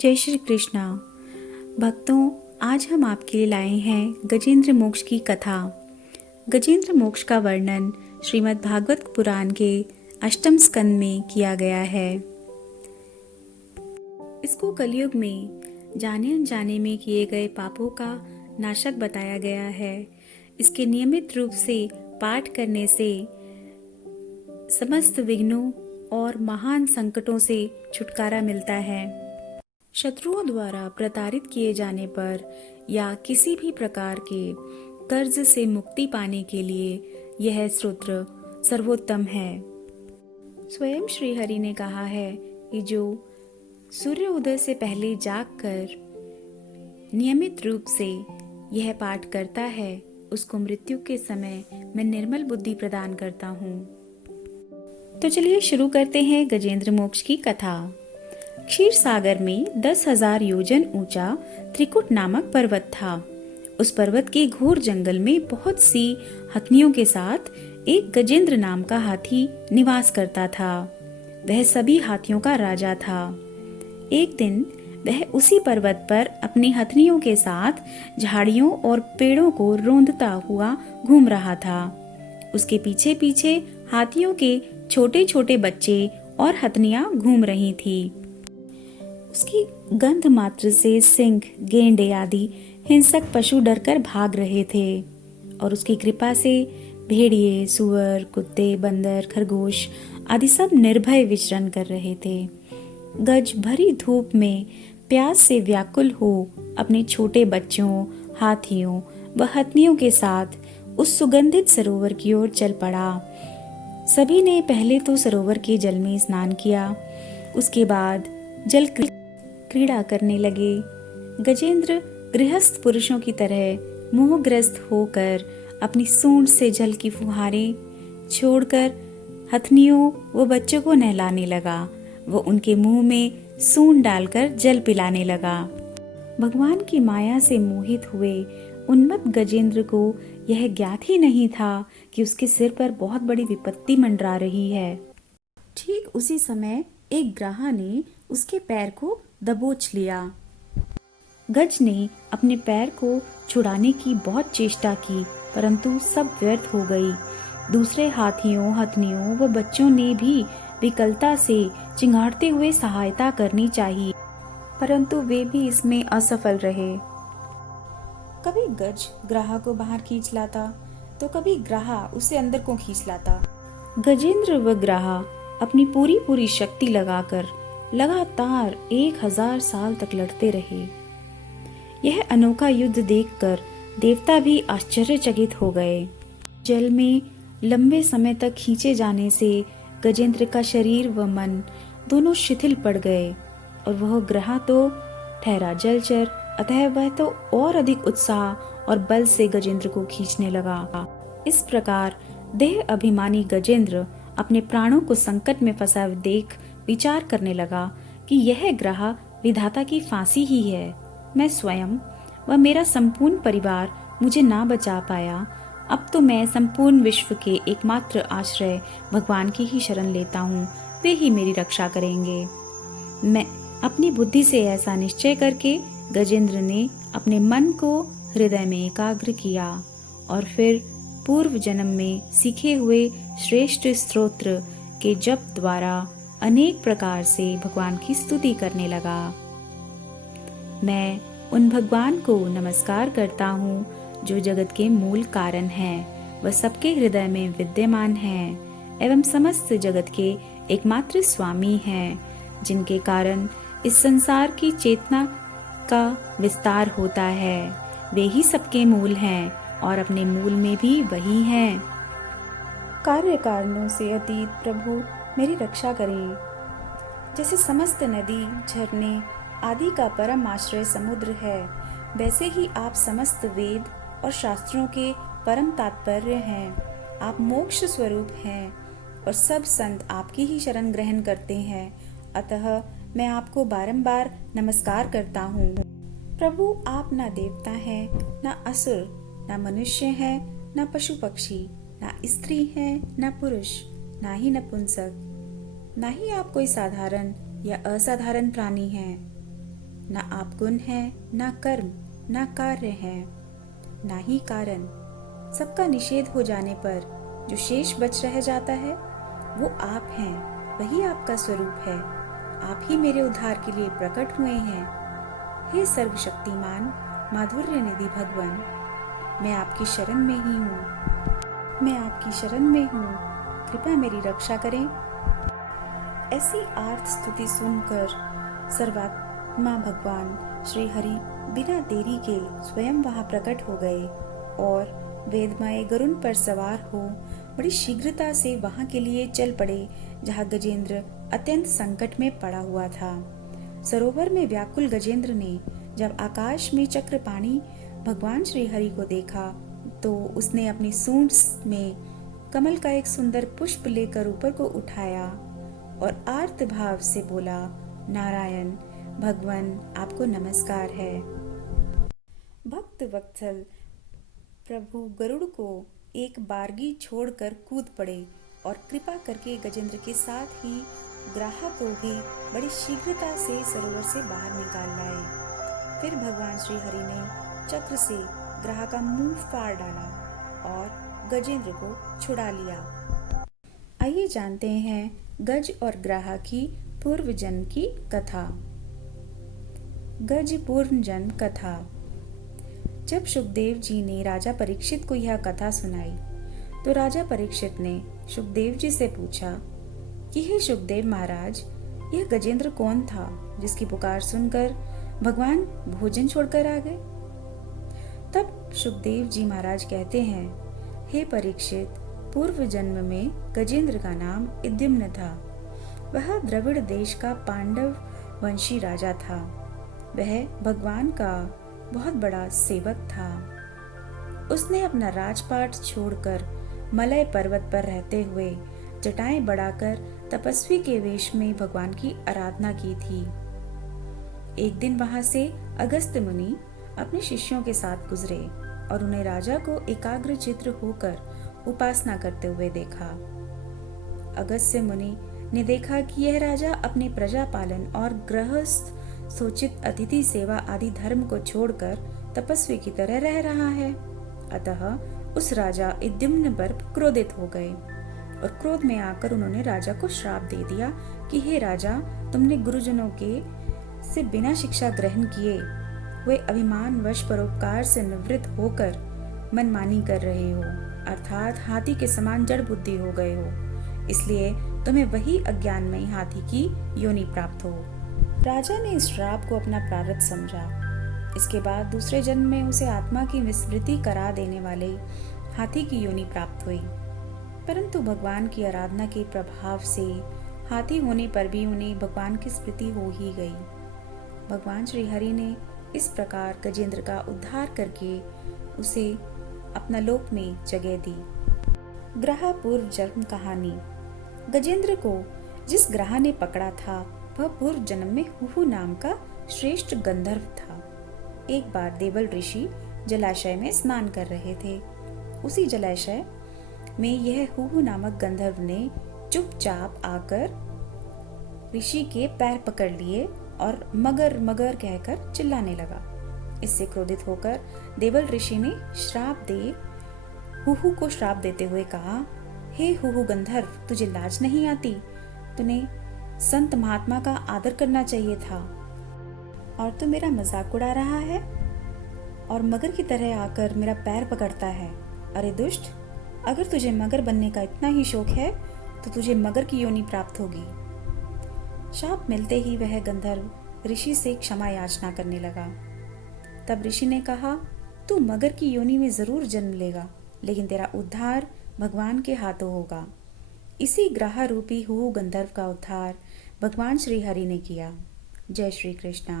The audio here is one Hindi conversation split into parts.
जय श्री कृष्णा। भक्तों, आज हम आपके लिए लाए हैं गजेंद्र मोक्ष की कथा। गजेंद्र मोक्ष का वर्णन श्रीमद् भागवत पुराण के अष्टम स्कंद में किया गया है। इसको कलयुग में जाने अनजाने में किए गए पापों का नाशक बताया गया है। इसके नियमित रूप से पाठ करने से समस्त विघ्नों और महान संकटों से छुटकारा मिलता है। शत्रुओं द्वारा प्रताड़ित किए जाने पर या किसी भी प्रकार के कर्ज से मुक्ति पाने के लिए यह स्तोत्र सर्वोत्तम है। स्वयं श्री हरि ने कहा है कि जो सूर्य उदय से पहले जागकर नियमित रूप से यह पाठ करता है, उसको मृत्यु के समय मैं निर्मल बुद्धि प्रदान करता हूँ। तो चलिए शुरू करते हैं गजेंद्र मोक्ष की कथा। क्षीर सागर में 10,000 योजन ऊंचा त्रिकुट नामक पर्वत था। उस पर्वत के घोर जंगल में बहुत सी हथनियों के साथ एक गजेंद्र नाम का हाथी निवास करता था। वह सभी हाथियों का राजा था। एक दिन वह उसी पर्वत पर अपनी हथनियों के साथ झाड़ियों और पेड़ों को रौंदता हुआ घूम रहा था। उसके पीछे पीछे हाथियों के छोटे छोटे बच्चे और हथनियां घूम रही थी। उसकी गंध मात्र से सिंह, गेंडे आदि हिंसक पशु डरकर भाग रहे थे और उसकी कृपा से भेड़िए, सुअर, कुत्ते, बंदर, खरगोश आदि सब निर्भय विचरण कर रहे थे। गज भरी धूप में प्यास से व्याकुल हो अपने छोटे बच्चों, हाथियों व हथनियों के साथ उस सुगंधित सरोवर की ओर चल पड़ा। सभी ने पहले तो सरोवर के जल में स्नान किया, उसके बाद जल क्रीड़ा करने लगे। गजेंद्र गृहस्थ पुरुषों की तरह मोहग्रस्त होकर अपनी सूंड से जल की फुहारें छोड़कर हथनियों व बच्चों को नहलाने लगा। वो उनके मुंह में सूंड डालकर जल पिलाने लगा। भगवान की माया से मोहित हुए उन्मत्त गजेंद्र को यह ज्ञात ही नहीं था कि उसके सिर पर बहुत बड़ी विपत्ति मंडरा रही है। ठीक उसी समय एक ग्राह ने उसके पैर को दबोच लिया। गज ने अपने पैर को छुड़ाने की बहुत चेष्टा की, परंतु सब व्यर्थ हो गई। दूसरे हाथियों, हथनियों व बच्चों ने भी विकलता से चिंगाड़ते हुए सहायता करनी चाहिए, परंतु वे भी इसमें असफल रहे। कभी गज ग्राह को बाहर खींच लाता तो कभी ग्राह उसे अंदर को खींच लाता। गजेंद्र व ग्राह अपनी पूरी शक्ति लगाकर लगातार 1000 साल तक लड़ते रहे। यह अनोखा युद्ध देखकर देवता भी आश्चर्यचकित हो गए। जल में लंबे समय तक खींचे जाने से गजेंद्र का शरीर व मन दोनों शिथिल पड़ गए और वह ग्राह तो ठहरा जलचर, अतः वह तो और अधिक उत्साह और बल से गजेंद्र को खींचने लगा। इस प्रकार देह अभिमानी गजेंद्र अपने प्राणों को संकट में फंसा देख विचार करने लगा कि यह ग्राह विधाता की फांसी ही है। मैं स्वयं व मेरा संपूर्ण परिवार मुझे ना बचा पाया। अब तो मैं संपूर्ण विश्व के एकमात्र आश्रय भगवान की ही शरण लेता हूँ, वे ही मेरी रक्षा करेंगे। मैं अपनी बुद्धि से ऐसा निश्चय करके गजेंद्र ने अपने मन को हृदय में एकाग्र किया और फिर पूर्व जन्म में सीखे हुए श्रेष्ठ स्तोत्र के जप द्वारा अनेक प्रकार से भगवान की स्तुति करने लगा। मैं उन भगवान को नमस्कार करता हूँ जो जगत के मूल कारण हैं, वह सबके हृदय में विद्यमान हैं एवं समस्त जगत के एकमात्र स्वामी हैं, जिनके कारण इस संसार की चेतना का विस्तार होता है। वे ही सबके मूल हैं और अपने मूल में भी वही हैं। कार्य कारणों से अतीत प्रभु मेरी रक्षा करें। जैसे समस्त नदी, झरने आदि का परम आश्रय समुद्र है, वैसे ही आप समस्त वेद और शास्त्रों के परम तात्पर्य हैं। आप मोक्ष स्वरूप हैं और सब संत आपकी ही शरण ग्रहण करते हैं, अतः मैं आपको बारंबार नमस्कार करता हूँ। प्रभु, आप ना देवता हैं, ना असुर, ना मनुष्य हैं, ना पशु पक्षी, ना स्त्री हैं, ना पुरुष, ना ही नपुंसक, ना ही आप कोई साधारण या असाधारण प्राणी हैं। ना आप गुण है, ना कर्म, ना कार्य है, ना ही कारण। सबका निषेध हो जाने पर जो शेष बच रह जाता है वो आप हैं, वही आपका स्वरूप है। आप ही मेरे उद्धार के लिए प्रकट हुए हैं। हे सर्वशक्तिमान माधुर्य निधि भगवान, मैं आपकी शरण में ही हूँ, मैं आपकी शरण में हूँ, कृपया मेरी रक्षा करें। ऐसी आर्त स्तुति सुनकर सर्वात्मा भगवान श्री हरि बिना देरी के स्वयं वहां प्रकट हो गए और वेदमय गरुड़ पर सवार हो बड़ी शीघ्रता से वहां के लिए चल पड़े जहां गजेंद्र अत्यंत संकट में पड़ा हुआ था। सरोवर में व्याकुल गजेंद्र ने जब आकाश में चक्रपाणी भगवान श्री हरि को देखा तो उसने अपनी सूंड में कमल का एक सुंदर पुष्प लेकर ऊपर को उठाया और आर्त भाव से बोला, नारायण भगवान आपको नमस्कार है। भक्त वत्सल प्रभु गरुड़ को एक बारगी छोड़कर कूद पड़े और कृपा करके गजेंद्र के साथ ही ग्राह को भी बड़ी शीघ्रता से सरोवर से बाहर निकाल लाए। फिर भगवान श्री हरि ने चक्र से ग्राह का मुंह फाड़ डाला और गजेंद्र को छुड़ा लिया। आइए जानते हैं गज और ग्राह की पूर्व जन्म की कथा। गज पूर्व जन्म कथा। जब सुखदेव जी ने राजा परीक्षित को यह कथा सुनाई तो राजा परीक्षित ने सुखदेव जी से पूछा कि हे सुखदेव महाराज, यह गजेंद्र कौन था जिसकी पुकार सुनकर भगवान भोजन छोड़कर आ गए। तब सुखदेव जी महाराज कहते हैं, हे परीक्षित, पूर्व जन्म में गजेंद्र का नाम इद्युम्न था। वह द्रविड़ देश का पांडव वंशी राजा था। वह भगवान का बहुत बड़ा सेवक था। उसने अपना राजपाट छोड़कर मलय पर्वत पर रहते हुए जटाएं बढ़ाकर तपस्वी के वेश में भगवान की आराधना की थी। एक दिन वहां से अगस्त्य मुनि अपने शिष्यों के साथ गुजरे और उन्हें राजा को एकाग्र चित्र होकर उपासना करते हुए देखा। अगस्त्य मुनि ने देखा कि यह राजा अपने प्रजा पालन और गृहस्थ सोचित अतिथि सेवा आदि धर्म को छोड़कर तपस्वी की तरह रह रहा है। अतः उस राजा इद्युम्न पर क्रोधित हो गए और क्रोध में आकर उन्होंने राजा को श्राप दे दिया कि हे राजा, तुमने गुरुजनों के से बिना शिक्षा ग्रहण किए वे अभिमानवश परोपकार से निवृत्त होकर मनमानी कर रहे हो, अर्थात हाथी के समान जड़ बुद्धि हो गए हो। इसलिए तुम्हें वही अज्ञानमयी हाथी की योनि प्राप्त हो। राजा ने इस श्राप को अपना प्रारब्ध समझा। इसके बाद दूसरे जन्म में उसे आत्मा की विस्मृति करा देने वाले हाथी की योनि प्राप्त हुई। परंतु भगवान की आराधना के प्रभाव से हाथी होने पर भी उन्हें भगवान की स्मृति हो ही गई। भगवान श्री हरि ने इस प्रकार गजेंद्र का उद्धार करके उसे अपना लोक में जगह दी। ग्राह पूर्व जन्म कहानी। गजेंद्र को जिस ग्राह ने पकड़ा था वह पूर्व जन्म में हुहु नाम का श्रेष्ठ गंधर्व था। एक बार देवल ऋषि जलाशय में स्नान कर रहे थे। उसी जलाशय में यह हुहु नामक गंधर्व ने चुपचाप आकर ऋषि के पैर पकड़ लिए और मगर मगर कहकर चिल्लाने लगा। इससे क्रोधित होकर देवल ऋषि ने हुहु को श्राप देते हुए कहा, हे हुहु गंधर्व, तुझे लाज नहीं आती? तूने संत महात्मा का आदर करना चाहिए था और तू मेरा मजाक उड़ा रहा है और मगर की तरह आकर मेरा पैर पकड़ता है। अरे दुष्ट, अगर तुझे मगर बनने का इतना ही शौक है तो तुझे मगर की योनि प्राप्त होगी। शाप मिलते ही वह गंधर्व ऋषि से क्षमा याचना करने लगा। तब ऋषि ने कहा, तू मगर की योनि में जरूर जन्म लेगा, लेकिन तेरा उद्धार भगवान के हाथों होगा। इसी ग्राह रूपी हुहु गंधर्व का उद्धार भगवान श्री हरि ने किया। जय श्री कृष्णा।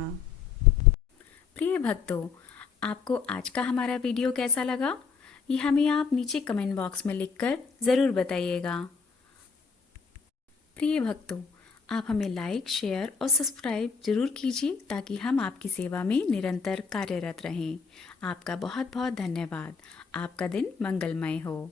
प्रिय भक्तों, आपको आज का हमारा वीडियो कैसा लगा ये हमें आप नीचे कमेंट बॉक्स में लिखकर ज़रूर बताइएगा। प्रिय भक्तों, आप हमें लाइक, शेयर और सब्सक्राइब जरूर कीजिए ताकि हम आपकी सेवा में निरंतर कार्यरत रहें। आपका बहुत बहुत धन्यवाद। आपका दिन मंगलमय हो।